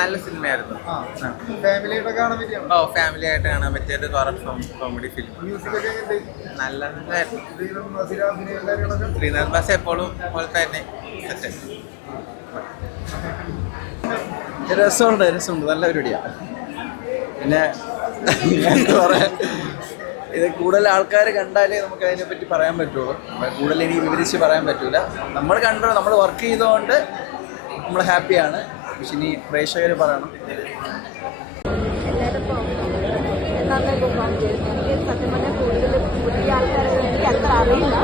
നല്ല സിനിമയായിരുന്നു. ഫാമിലി ആയിട്ട് കാണാൻ പറ്റിയ ഒരു കോമഡി ഫിലിം. നല്ലതായിരുന്നു. ശ്രീനാഥ് ബാസ് എപ്പോഴും പോലെ തന്നെ രസമുണ്ട് നല്ല പരിപാടിയാണ്. പിന്നെ എന്താ പറയാ, ഇത് കൂടുതൽ ആൾക്കാർ കണ്ടാലേ നമുക്ക് അതിനെപ്പറ്റി പറയാൻ പറ്റുള്ളൂ. കൂടുതൽ എനിക്ക് വിവരിച്ച് പറയാൻ പറ്റൂല. നമ്മൾ വർക്ക് ചെയ്തതുകൊണ്ട് നമ്മൾ ഹാപ്പിയാണ്. പക്ഷെ ഇനി പ്രേക്ഷകർ പറയണം. നന്നായി പെർഫോം ചെയ്തു. എനിക്ക് സത്യം പറഞ്ഞാൽ കൂടുതൽ പുതിയ ആൾക്കാരൊക്കെ എനിക്ക് അത്ര അറിയില്ല.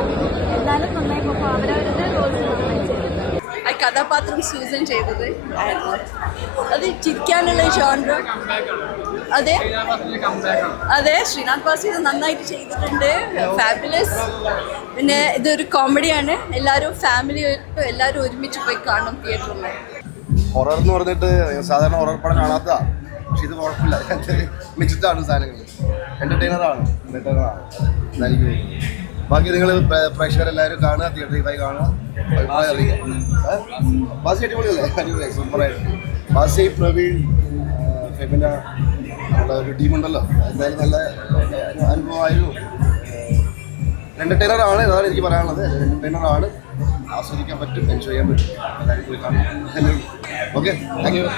എന്നാലും നന്നായി പെർഫോം അവരവരുടെ റോൾസ് നന്നായി ചെയ്തു. ആ കഥാപാത്രം സൂസൻ ചെയ്തത് അത് ചിരിക്കാനുള്ള ജോൺറ. അതെ ശ്രീനാഥ് ബാസി ഇത് നന്നായിട്ട് ചെയ്തിട്ടുണ്ട്. ഫാബുലസ്. പിന്നെ ഇതൊരു കോമഡിയാണ്. എല്ലാവരും ഫാമിലിയായിട്ട് എല്ലാവരും ഒരുമിച്ച് പോയി കാണും തിയേറ്ററിൽ. ഹൊറർ എന്ന് പറഞ്ഞിട്ട് സാധാരണ ഹൊറർ പടം കാണാത്തതാണ്. പക്ഷെ ഇത് കുഴപ്പമില്ല, മിക്സ്ഡാണ് സാധനങ്ങൾ. എൻ്റർടൈനറാണ് എനിക്ക്. ബാക്കി നിങ്ങൾ പ്രേക്ഷകരെല്ലാവരും കാണുക, തിയേറ്ററിൽ പോയി കാണുക, അഭിപ്രായം അറിയിക്കാം. ബാസി അടിപൊളിയല്ലേ? അടിപൊളി, സൂപ്പറായിട്ട്. ബാസി, പ്രവീൺ, ഫെമിന, നമ്മുടെ ഒരു ടീമുണ്ടല്ലോ, എന്തായാലും നല്ല അനുഭവമായിരുന്നു. എൻ്റർടൈനറാണ്, ഇതാണ് എനിക്ക് പറയാനുള്ളത്. എൻ്റർടൈനറാണ്, ആസ്വദിക്കാൻ പറ്റും, എൻജോയ് ചെയ്യാൻ പറ്റും. എല്ലാവരും പോയി കാണും. Okay, thank you.